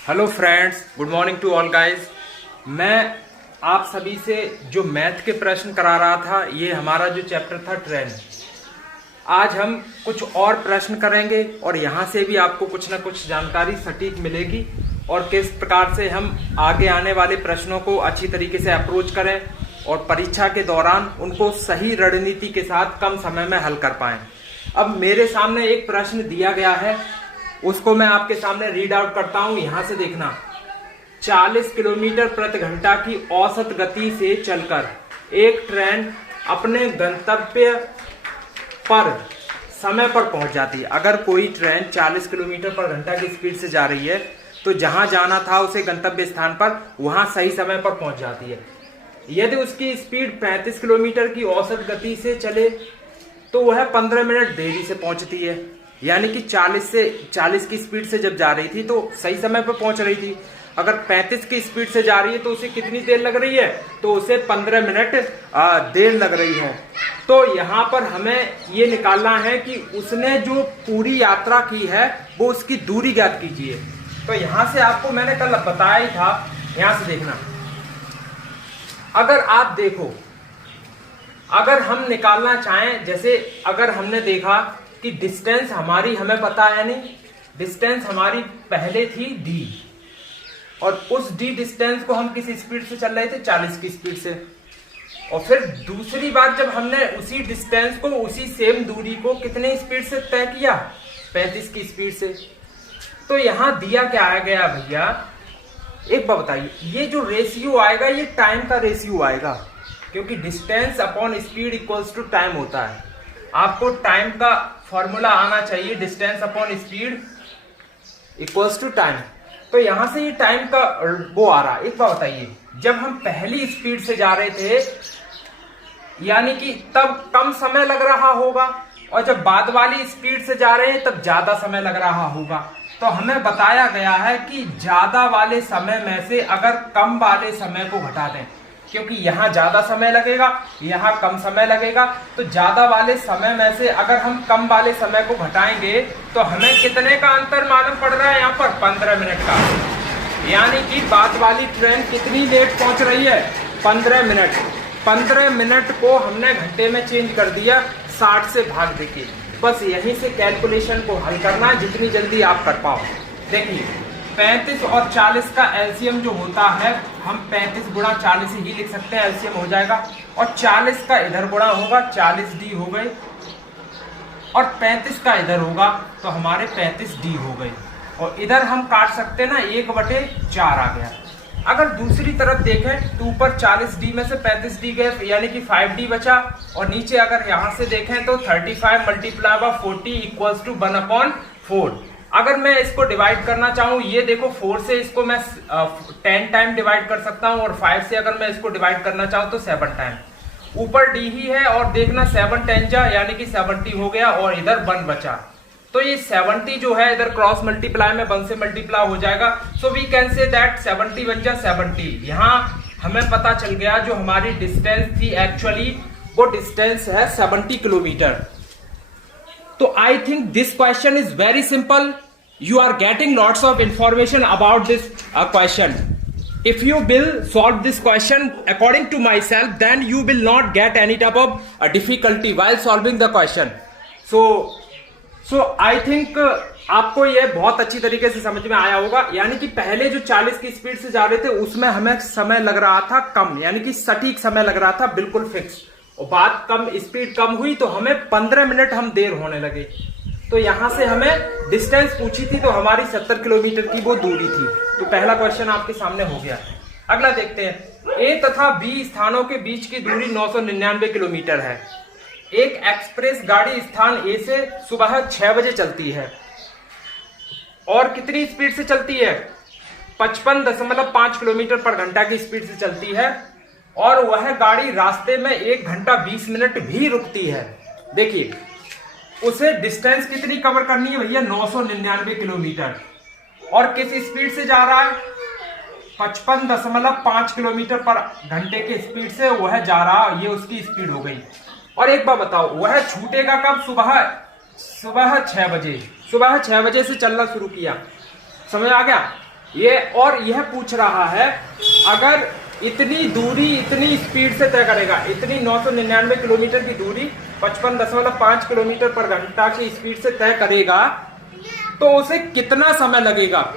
Hello friends, good morning to all guys. मैं आप सभी से जो मैथ के प्रश्न करा रहा था, ये हमारा जो चैप्टर था ट्रेन। आज हम कुछ और प्रश्न करेंगे और यहाँ से भी आपको कुछ ना कुछ जानकारी सटीक मिलेगी और किस प्रकार से हम आगे आने वाले प्रश्नों को अच्छी तरीके से अप्रोच करें और परीक्षा के दौरान उनको सही रणनीति के साथ कम समय में हल कर पाएं। अब मेरे सामने एक प्रश्न दिया गया है, उसको मैं आपके सामने रीड आउट करता हूं। यहां से देखना, 40 किलोमीटर प्रति घंटा की औसत गति से चलकर एक ट्रेन अपने गंतव्य पर समय पर पहुंच जाती है। अगर कोई ट्रेन 40 किलोमीटर पर घंटा की स्पीड से जा रही है तो जहां जाना था उसे गंतव्य स्थान पर वहां सही समय पर पहुंच जाती है। यदि उसकी स्पीड 35 किलोमीटर की औसत गति से चले तो वह 15 मिनट देरी से पहुंचती है। यानी कि 40 की स्पीड से जब जा रही थी तो सही समय पर पहुंच रही थी। अगर 35 की स्पीड से जा रही है तो उसे कितनी देर लग रही है? तो उसे 15 मिनट देर लग रही है। तो यहाँ पर हमें ये निकालना है कि उसने जो पूरी यात्रा की है वो उसकी दूरी ज्ञात कीजिए। तो यहाँ से आपको मैंने कल बताया ही था, यहाँ से देखना। अगर आप देखो, अगर हम निकालना चाहें, जैसे अगर हमने देखा कि डिस्टेंस हमारी हमें पता है नहीं, डिस्टेंस हमारी पहले थी डी, और उस डी डिस्टेंस को हम किस स्पीड से चल रहे थे? 40 की स्पीड से। और फिर दूसरी बार जब हमने उसी डिस्टेंस को, उसी सेम दूरी को कितने स्पीड से तय किया? 35 की स्पीड से। तो यहां दिया क्या आ गया भैया? एक बात बताइए, ये जो रेशियो आएगा ये टाइम का रेशियो आएगा, क्योंकि distance upon speed equals to time होता है। आपको टाइम का फॉर्मूला आना चाहिए, distance upon speed equals to time. तो यहां से ये टाइम का वो आ रहा है। एक बात बताइए, जब हम पहली स्पीड से जा रहे थे यानी कि तब कम समय लग रहा होगा, और जब बाद वाली स्पीड से जा रहे हैं तब ज्यादा समय लग रहा होगा। तो हमें बताया गया है कि ज्यादा वाले समय में से अगर कम वाले समय को घटा दें, क्योंकि यहाँ ज्यादा समय लगेगा, यहाँ कम समय लगेगा, तो ज्यादा वाले समय में से अगर हम कम वाले समय को घटाएंगे तो हमें कितने का अंतर मालूम पड़ रहा है? यहाँ पर 15 मिनट का। यानी कि बाद वाली ट्रेन कितनी लेट पहुंच रही है? 15 मिनट। 15 मिनट को हमने घंटे में चेंज कर दिया, 60 से भाग देके। बस यहीं से कैलकुलेशन को हल करना है, जितनी जल्दी आप कर पाओ। देखिए, 35 और 40 का एलसीएम जो होता है, हम 35 गुणा 40 ही लिख सकते हैं, एलसीएम हो जाएगा। और 40 का इधर गुणा होगा, 40D हो गए, और 35 का इधर होगा तो हमारे 35D हो गए। और इधर हम काट सकते हैं ना, 1/4 आ गया। अगर दूसरी तरफ देखें तो ऊपर 40D में से 35D गए, यानी कि 5D बचा। और नीचे अगर यहाँ से देखें तो 35 मल्टीप्लाई बाय 40 इक्वल्स टू 1/4। अगर मैं इसको डिवाइड करना चाहूँ, ये देखो 4 से इसको मैं 10 टाइम डिवाइड कर सकता हूँ, और 5 से अगर मैं इसको डिवाइड करना चाहूँ तो 7 टाइम। ऊपर डी ही है, और देखना 7 10 जा यानी कि 70 हो गया, और इधर 1 बचा। तो ये 70 जो है इधर क्रॉस मल्टीप्लाई में 1 से मल्टीप्लाई हो जाएगा। So we can say that 70 बन जा 70। यहाँ हमें पता चल गया जो हमारी डिस्टेंस थी एक्चुअली वो डिस्टेंस है 70 kilometre. So I think this question is very simple. You are getting lots of information about this question. If you will solve this question according to myself, then you will not get any type of difficulty while solving the question. So I think आपको ये बहुत अच्छी तरीके से समझ में आया होगा। यानी कि पहले जो 40 की स्पीड से जा रहे थे उसमें हमें समय लग रहा था कम, यानी कि सटीक समय लग रहा था, बिल्कुल फिक्स। और बात कम, स्पीड कम हुई तो हमें 15 मिनट हम देर होने लगे। तो यहां से हमें डिस्टेंस पूछी थी तो हमारी 70 किलोमीटर की वो दूरी थी। तो पहला क्वेश्चन आपके सामने हो गया। अगला देखते हैं। ए तथा बी स्थानों के बीच की दूरी 999 किलोमीटर है। एक एक्सप्रेस गाड़ी स्थान ए से सुबह 6 बजे चलती है और कितनी स्पीड से चलती है? 55.5 किलोमीटर पर घंटा की स्पीड से चलती है, और वह गाड़ी रास्ते में 1 घंटा 20 मिनट भी रुकती है। देखिए, उसे डिस्टेंस कितनी कवर करनी है भैया? 999 किलोमीटर। और किस स्पीड से जा रहा है? 55.5 किलोमीटर पर घंटे के स्पीड से वह जा रहा है, ये उसकी स्पीड हो गई। और एक बार बताओ, वह छूटेगा कब? सुबह 6 बजे। सुबह 6 बजे से चलना शुरू किया, समझ आ गया? ये और यह पूछ रहा है अगर इतनी दूरी इतनी स्पीड से तय करेगा, इतनी 999 किलोमीटर की दूरी 55.5 किलोमीटर पर घंटा की स्पीड से तय करेगा तो उसे कितना समय लगेगा।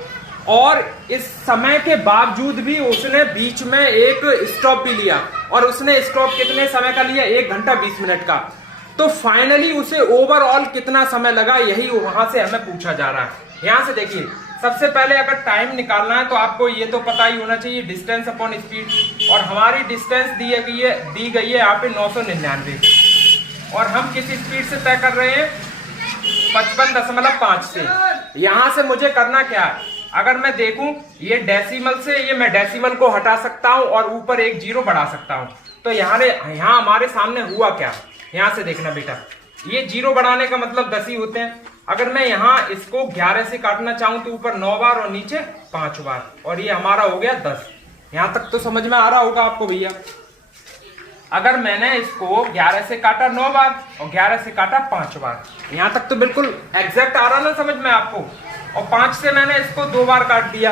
और इस समय के बावजूद भी उसने बीच में एक स्टॉप भी लिया, और उसने स्टॉप कितने समय का लिया, 1 घंटा 20 मिनट का। तो फाइनली उसे ओवरऑल कितना समय लगा, यही वहां से हमें पूछा जा रहा है। यहां से देखिए, सबसे पहले अगर टाइम निकालना है तो आपको ये तो पता ही होना चाहिए डिस्टेंस अपॉन स्पीड, और हमारी डिस्टेंस दी गई है यहाँ पे 999, और हम किस स्पीड से तय कर रहे हैं, 55.5 से। यहां से मुझे करना क्या है, अगर मैं देखूं ये डेसिमल से, ये मैं डेसिमल को हटा सकता हूं और ऊपर एक जीरो बढ़ा सकता हूं। तो यहाँ हमारे सामने हुआ क्या, यहां से देखना बेटा, ये जीरो बढ़ाने का मतलब 10 ही होते हैं। अगर मैं यहाँ इसको 11 से काटना चाहूं तो ऊपर 9 बार और नीचे 5 बार, और ये हमारा हो गया 10। यहां तक तो समझ में आ रहा होगा आपको भैया। अगर मैंने इसको 11 से काटा 9 बार और 11 से काटा 5 बार, यहां तक तो बिल्कुल एग्जैक्ट आ रहा ना समझ में आपको। और 5 से मैंने इसको 2 बार काट दिया,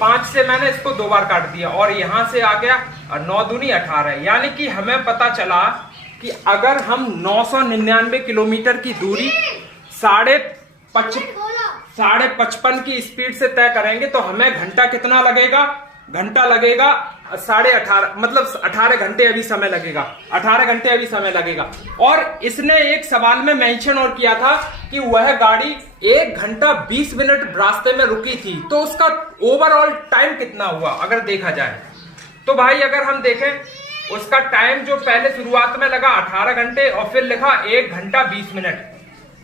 5 से मैंने इसको 2 बार काट दिया, और यहां से आ गया 9 दूनी 18। यानी कि हमें पता चला कि अगर हम 999 किलोमीटर की दूरी 55.5 की स्पीड से तय करेंगे तो हमें घंटा कितना लगेगा, घंटा लगेगा 18.5, मतलब 18 घंटे अभी समय लगेगा, 18 घंटे अभी समय लगेगा। और इसने एक सवाल में मेंशन और किया था कि वह गाड़ी 1 घंटा 20 मिनट रास्ते में रुकी थी, तो उसका ओवरऑल टाइम कितना हुआ अगर देखा जाए। तो भाई अगर हम देखें, उसका टाइम जो पहले शुरुआत में लगा 18 घंटे और फिर लिखा 1 घंटा 20 मिनट,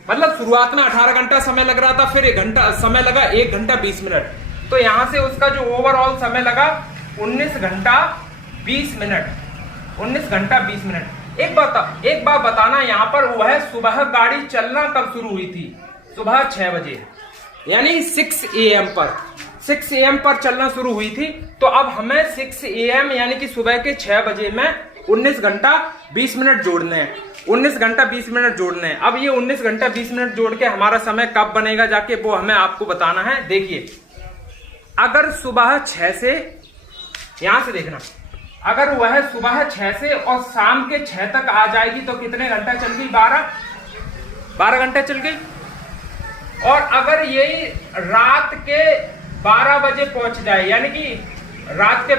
मतलब शुरुआत में 18 घंटा समय लग रहा था, फिर 1 घंटा समय लगा 1 घंटा 20 मिनट। तो यहां से उसका जो ओवरऑल समय लगा 19 घंटा 20 मिनट, 19 घंटा 20 मिनट। एक बात बताना, यहाँ पर वह सुबह गाड़ी चलना कब शुरू हुई थी, सुबह 6 बजे, यानी 6 AM पर, 6 AM पर चलना शुरू हुई थी। तो अब हमें 6 AM यानी कि सुबह के 6 बजे में 19 घंटा 20 मिनट जोड़ने हैं, 19 घंटा 20 मिनट जोड़ने हैं। अब ये 19 घंटा 20 मिनट जोड़ के हमारा समय कब बनेगा जाके, वो हमें आपको बताना है। देखिए, अगर सुबह 6 से, यहां से देखना, अगर वह सुबह 6 से और शाम के 6 तक आ जाएगी तो कितने घंटा चल गई, 12 घंटे चल गई। और अगर यही रात के 12 बजे पहुंच जाए, यानी कि रात के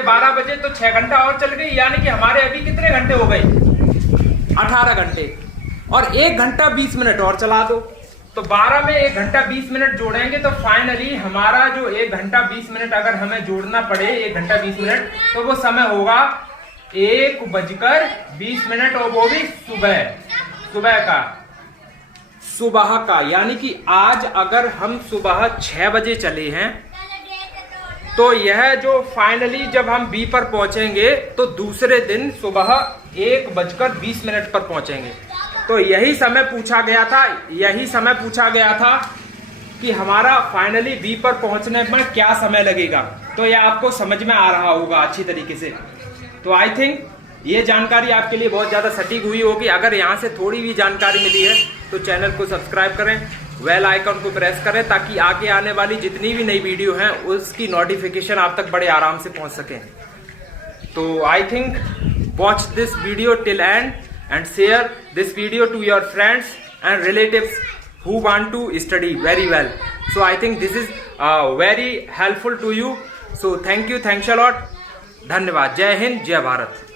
12 बजे तो 6 घंटा और चल गई, यानी कि हमारे अभी कितने घंटे हो गए, 18 घंटे। और 1 घंटा 20 मिनट और चला दो, तो 12 में 1 घंटा 20 मिनट जोड़ेंगे तो फाइनली हमारा जो 1 घंटा 20 मिनट अगर हमें जोड़ना पड़े, 1 घंटा 20 मिनट, तो वो समय होगा 1:20 और वो भी सुबह का। यानी कि आज अगर हम सुबह 6 बजे चले हैं तो यह जो फाइनली जब हम बी पर पहुंचेंगे तो दूसरे दिन सुबह 1:20 पर पहुंचेंगे। तो यही समय पूछा गया था कि हमारा फाइनली बी पर पहुंचने में क्या समय लगेगा। तो यह आपको समझ में आ रहा होगा अच्छी तरीके से। तो आई थिंक ये जानकारी आपके लिए बहुत ज्यादा सटीक हुई होगी। अगर यहाँ से थोड़ी भी जानकारी मिली है तो चैनल को सब्सक्राइब करें, बेल आइकन को प्रेस करें, ताकि आगे आने वाली जितनी भी नई वीडियो हैं उसकी नोटिफिकेशन आप तक बड़े आराम से पहुंच सके। तो I think watch this video till and and share this video to your friends and relatives who want to study very well. So I think this is very helpful to you. So thanks a lot. धन्यवाद। जय हिंद, जय भारत।